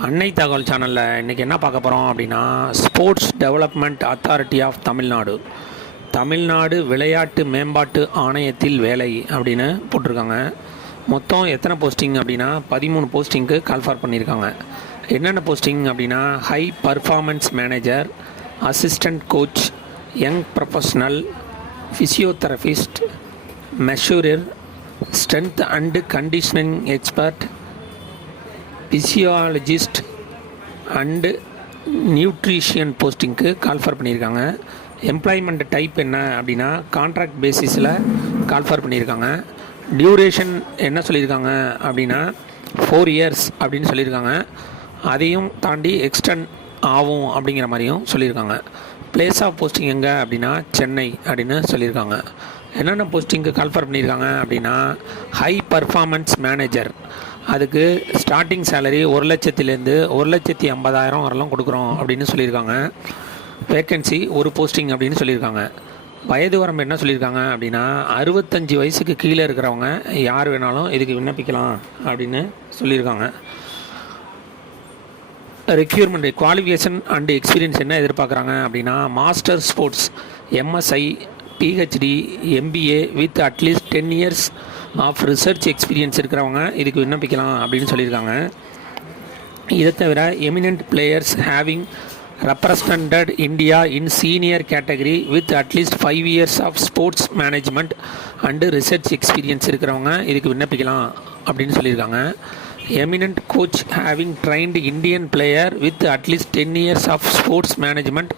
அன்னை தகவல் சேனலில் இன்றைக்கி என்ன பார்க்க போகிறோம் அப்படின்னா, sports development authority of Tamil Nadu, Tamil Nadu விளையாட்டு மேம்பாட்டு ஆணையத்தில் வேலை அப்படின்னு போட்டிருக்காங்க. மொத்தம் எத்தனை போஸ்டிங் அப்படின்னா 13 போஸ்டிங்க்கு கால்ஃபார் பண்ணியிருக்காங்க. என்னென்ன போஸ்டிங் அப்படின்னா, high performance manager, assistant coach, young professional, physiotherapist, masseur, strength and conditioning expert, physiologist and nutritionist போஸ்டிங்க்கு கால்ஃபார் பண்ணியிருக்காங்க. எம்ப்ளாய்மெண்ட் டைப் என்ன அப்படின்னா, கான்ட்ராக்ட் பேசிஸில் கால்ஃபார் பண்ணியிருக்காங்க. டியூரேஷன் என்ன சொல்லியிருக்காங்க அப்படின்னா 4 years அப்படின்னு சொல்லியிருக்காங்க. அதையும் தாண்டி எக்ஸ்டெண்ட் ஆகும் அப்படிங்கிற மாதிரியும் சொல்லியிருக்காங்க. பிளேஸ் ஆஃப் போஸ்டிங் எங்கே அப்படின்னா சென்னை அப்படின்னு சொல்லியிருக்காங்க. என்னென்ன போஸ்டிங்க்கு கால்ஃபார் பண்ணியிருக்காங்க அப்படின்னா, ஹை பர்ஃபார்மன்ஸ் மேனேஜர், அதுக்கு ஸ்டார்டிங் சேலரி 1 லட்சத்துலேருந்து 1,50,000 வரலாம் கொடுக்குறோம் அப்படின்னு சொல்லியிருக்காங்க. வேக்கன்சி ஒரு போஸ்டிங் அப்படின்னு சொல்லியிருக்காங்க. வயது வரம்பு என்ன சொல்லியிருக்காங்க அப்படின்னா, 65 வயசுக்கு கீழே இருக்கிறவங்க யார் வேணாலும் இதுக்கு விண்ணப்பிக்கலாம் அப்படின்னு சொல்லியிருக்காங்க. ரெக்யூர்மெண்ட் குவாலிஃபிகேஷன் அண்டு எக்ஸ்பீரியன்ஸ் என்ன எதிர்பார்க்குறாங்க அப்படின்னா, master sports, MSI, PhD, MBA with at least 10 years of research experience இருக்கிறவங்க இதுக்கு விண்ணப்பிக்கலாம் அப்படின்னு சொல்லியிருக்காங்க. இதை தவிர eminent players having represented India in senior category with at least 5 years of sports management and research experience இருக்கிறவங்க இதுக்கு விண்ணப்பிக்கலாம் அப்படின்னு சொல்லியிருக்காங்க. Eminent coach having trained Indian player with at least 10 years of sports management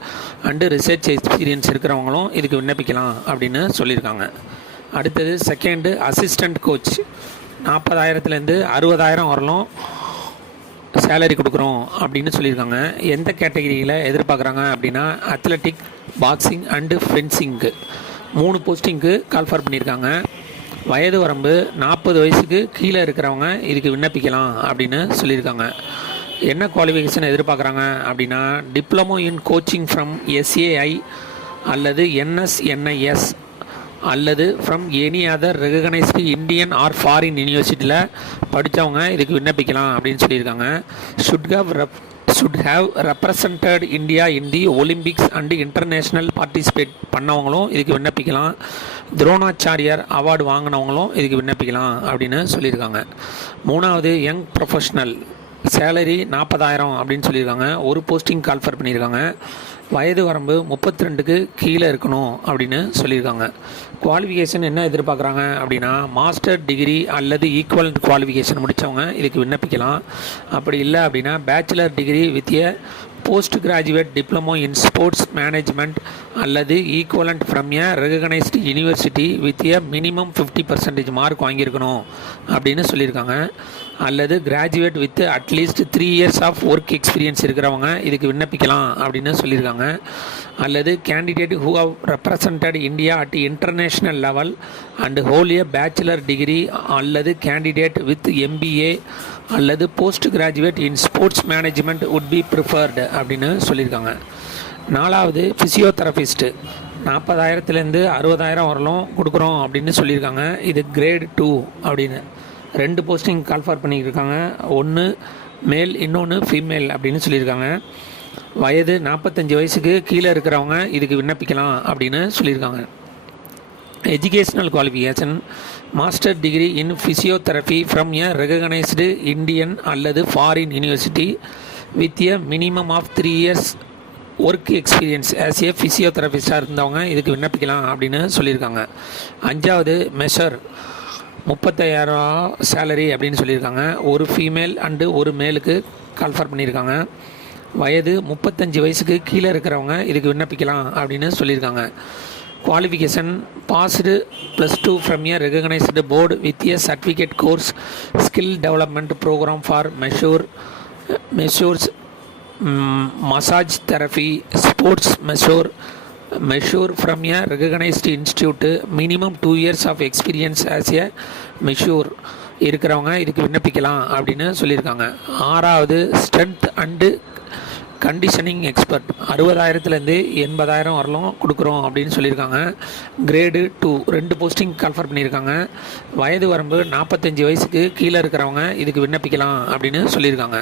and research experience இருக்கிறவங்களும் இதுக்கு விண்ணப்பிக்கலாம் அப்படின்னு சொல்லியிருக்காங்க. அடுத்தது செகண்டு அசிஸ்டண்ட் கோச், 40,000லேருந்து 60,000 வரலும் சேலரி கொடுக்குறோம் அப்படின்னு சொல்லியிருக்காங்க. எந்த கேட்டகரியில் எதிர்பார்க்குறாங்க அப்படின்னா, அத்லட்டிக், பாக்ஸிங் அண்டு ஃபென்சிங்க்கு 3 போஸ்டிங்க்கு கால்ஃபார் பண்ணியிருக்காங்க. வயது வரம்பு 40 வயசுக்கு கீழே இருக்கிறவங்க இதுக்கு விண்ணப்பிக்கலாம் அப்படின்னு சொல்லியிருக்காங்க. என்ன குவாலிஃபிகேஷன் எதிர்பார்க்குறாங்க அப்படின்னா, diploma in coaching from SAI அல்லது என்எஸ்என்ஐஎஸ் அல்லது from any other recognised Indian or foreign யூனிவர்சிட்டியில் படித்தவங்க இதுக்கு விண்ணப்பிக்கலாம் அப்படின்னு சொல்லியிருக்காங்க. should have represented India in the Olympics and international participate பண்ணவங்களும் இதுக்கு விண்ணப்பிக்கலாம். துரோணாச்சாரியார் அவார்டு வாங்கினவங்களும் இதுக்கு விண்ணப்பிக்கலாம் அப்படின்னு சொல்லியிருக்காங்க. 3வது யங் ப்ரொஃபஷனல், சேலரி 40,000 அப்படின்னு சொல்லியிருக்காங்க. ஒரு போஸ்டிங் கால்ஃபர் பண்ணியிருக்காங்க. வயது வரம்பு 32க்கு கீழே இருக்கணும் அப்படின்னு சொல்லியிருக்காங்க. குவாலிஃபிகேஷன் என்ன எதிர்பார்க்குறாங்க அப்படின்னா, மாஸ்டர் டிகிரி அல்லது ஈக்குவல் குவாலிஃபிகேஷன் முடித்தவங்க இதுக்கு விண்ணப்பிக்கலாம். அப்படி இல்லை அப்படின்னா bachelor degree with a post graduate diploma in sports management அல்லது equivalent from a recognised university with a minimum 50% mark வாங்கியிருக்கணும் அப்படின்னு சொல்லியிருக்காங்க. அல்லது graduate with at least 3 years of work experience இருக்கிறவங்க இதுக்கு விண்ணப்பிக்கலாம் அப்படின்னு சொல்லியிருக்காங்க. அல்லது candidate who have represented India at international level and hold a bachelor degree அல்லது கேண்டிடேட் வித் எம்பிஏ அல்லது post graduate in sports management would be preferred அப்படின்னு சொல்லியிருக்காங்க. 4வது ஃபிசியோதெரபிஸ்ட்டு, 40,000லேருந்து 60,000 வரலும் கொடுக்குறோம் அப்படின்னு சொல்லியிருக்காங்க. இது கிரேட் 2 அப்படின்னு 2 போஸ்டிங் கால்ஃபார் பண்ணியிருக்காங்க. ஒன்று மேல், இன்னொன்று ஃபீமேல் அப்படின்னு சொல்லியிருக்காங்க. வயது 45 வயசுக்கு கீழே இருக்கிறவங்க இதுக்கு விண்ணப்பிக்கலாம் அப்படின்னு சொல்லியிருக்காங்க. Educational qualification, master degree in physiotherapy from a recognised Indian அல்லது foreign university with a minimum of 3 years work experience as a ஃபிசியோதெரபிஸ்டாக இருந்தவங்க இதுக்கு விண்ணப்பிக்கலாம் அப்படின்னு சொல்லியிருக்காங்க. 5வது மெஷர், 35,000 சேலரி அப்படின்னு சொல்லியிருக்காங்க. ஒரு ஃபீமேல் அண்டு ஒரு மேலுக்கு கால்ஃபார் பண்ணியிருக்காங்க. வயது 35 வயசுக்கு கீழே இருக்கிறவங்க இதுக்கு விண்ணப்பிக்கலாம் அப்படின்னு சொல்லியிருக்காங்க. Qualification, passed +2 from a recognised board with a certificate course, skill development program for masseurs, massage therapy, sports masseur from a recognised institute, minimum 2 years of experience as a masseur இருக்கிறவங்க இதுக்கு விண்ணப்பிக்கலாம் அப்படின்னு சொல்லியிருக்காங்க. 6வது ஸ்ட்ரென்த் அண்டு கண்டிஷனிங் எக்ஸ்பர்ட், 60,000லேருந்து 80,000 வரலும் கொடுக்குறோம் அப்படின்னு சொல்லியிருக்காங்க. கிரேடு 2 2 போஸ்டிங் கால்ஃபர் பண்ணியிருக்காங்க. வயது வரம்பு 45 வயசுக்கு கீழே இருக்கிறவங்க இதுக்கு விண்ணப்பிக்கலாம் அப்படின்னு சொல்லியிருக்காங்க.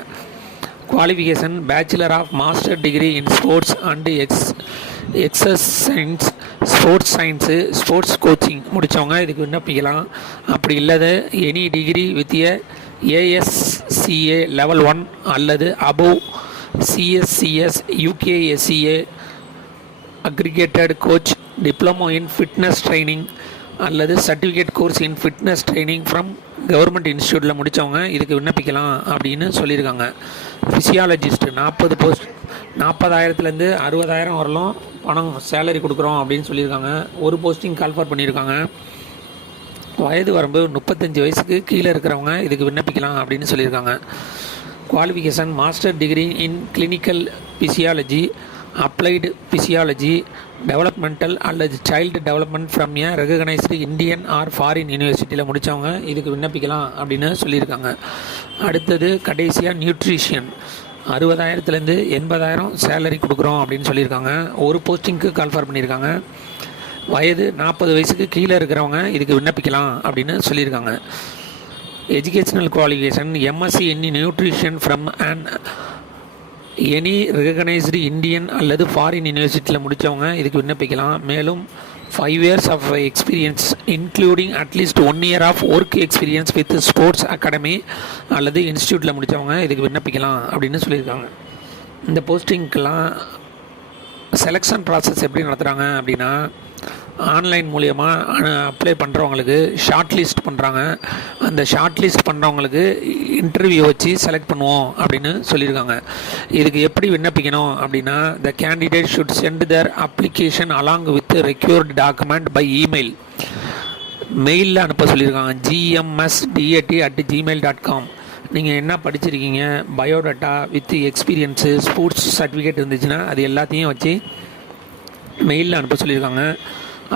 Qualification bachelor of master degree in sports and exercise science, sports science, sports coaching முடித்தவங்க இதுக்கு விண்ணப்பிக்கலாம். அப்படி இல்லாத any degree with ASCA level 1 அல்லது above CSCS UKSCA accredited coach diploma in fitness training அல்லது certificate course in fitness training from government இன்ஸ்டியூட்டில் முடித்தவங்க இதுக்கு விண்ணப்பிக்கலாம் அப்படின்னு சொல்லியிருக்காங்க. ஃபிசியாலஜிஸ்ட் 40 போஸ்ட், 40,000லேருந்து 60,000 வரலும் பணம் சேலரி கொடுக்குறோம் அப்படின்னு சொல்லியிருக்காங்க. ஒரு போஸ்டிங் கால்ஃபர் பண்ணியிருக்காங்க. வயது வரம்பு 35 வயசுக்கு கீழே இருக்கிறவங்க இதுக்கு விண்ணப்பிக்கலாம் அப்படின்னு சொல்லியிருக்காங்க. Qualification master degree in clinical physiology, applied physiology, developmental அல்லது child development from a recognised Indian or foreign யூனிவர்சிட்டியில் முடித்தவங்க இதுக்கு விண்ணப்பிக்கலாம் அப்படின்னு சொல்லியிருக்காங்க. அடுத்தது கடைசியாக நியூட்ரிஷியன் 60,000லேருந்து 80,000 சேலரி கொடுக்குறோம் அப்படின்னு சொல்லியிருக்காங்க. ஒரு போஸ்டிங்க்கு கால்ஃபர் பண்ணியிருக்காங்க. வயது 40 வயசுக்கு கீழே இருக்கிறவங்க இதுக்கு விண்ணப்பிக்கலாம் அப்படின்னு சொல்லியிருக்காங்க. Educational qualification MSc in nutrition from and any recognised Indian அல்லது ஃபாரின் யூனிவர்சிட்டியில் முடித்தவங்க இதுக்கு விண்ணப்பிக்கலாம். மேலும் 5 years of experience including at least 1 year of work experience with sports academy அல்லது இன்ஸ்டியூட்டில் முடித்தவங்க இதுக்கு விண்ணப்பிக்கலாம் அப்படின்னு சொல்லியிருக்காங்க. இந்த போஸ்டிங்க்கெல்லாம் செலெக்ஷன் ப்ராசஸ் எப்படி நடத்துகிறாங்க அப்படின்னா, ஆன்லைன் மூலியமாக அப்ளை பண்ணுறவங்களுக்கு ஷார்ட் லிஸ்ட் பண்ணுறாங்க. அந்த ஷார்ட் லிஸ்ட் பண்ணுறவங்களுக்கு இன்டர்வியூ வச்சு செலக்ட் பண்ணுவோம் அப்படின்னு சொல்லியிருக்காங்க. இதுக்கு எப்படி விண்ணப்பிக்கணும் அப்படின்னா, the candidate should send their application along with required document by email. மெயிலில் அனுப்ப சொல்லியிருக்காங்க. gmsdat@gmail.com. நீங்கள் என்ன படிச்சிருக்கீங்க, biodata with experience, sports certificate இருந்துச்சுன்னா அது எல்லாத்தையும் வச்சு மெயிலில் அனுப்ப சொல்லியிருக்காங்க.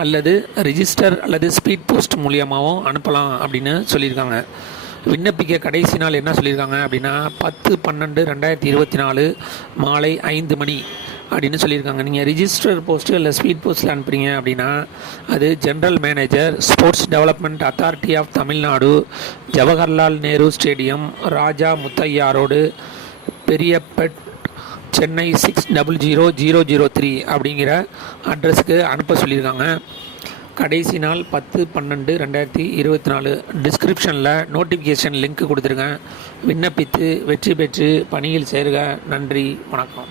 அல்லது ரிஜிஸ்டர் அல்லது ஸ்பீட் போஸ்ட் மூலியமாகவும் அனுப்பலாம் அப்படின்னு சொல்லியிருக்காங்க. விண்ணப்பிக்க கடைசி நாள் என்ன சொல்லியிருக்காங்க அப்படின்னா 10/12/2024 மாலை 5 மணி அப்படின்னு சொல்லியிருக்காங்க. நீங்கள் ரிஜிஸ்டர் போஸ்ட்டு இல்லை ஸ்பீட் போஸ்ட்டில் அனுப்புறீங்க அப்படின்னா அது general manager, sports development authority of Tamil Nadu, Jawaharlal Nehru stadium, Raja Muthiah road, Periamet, Chennai 600003 அப்படிங்கிற அட்ரஸுக்கு அனுப்ப சொல்லியிருக்காங்க. கடைசி நாள் 10/12/2024. டிஸ்கிரிப்ஷனில் நோட்டிஃபிகேஷன் லிங்க் கொடுத்துருங்க. விண்ணப்பித்து வெற்றி பெற்று பணியில் சேருக. நன்றி, வணக்கம்.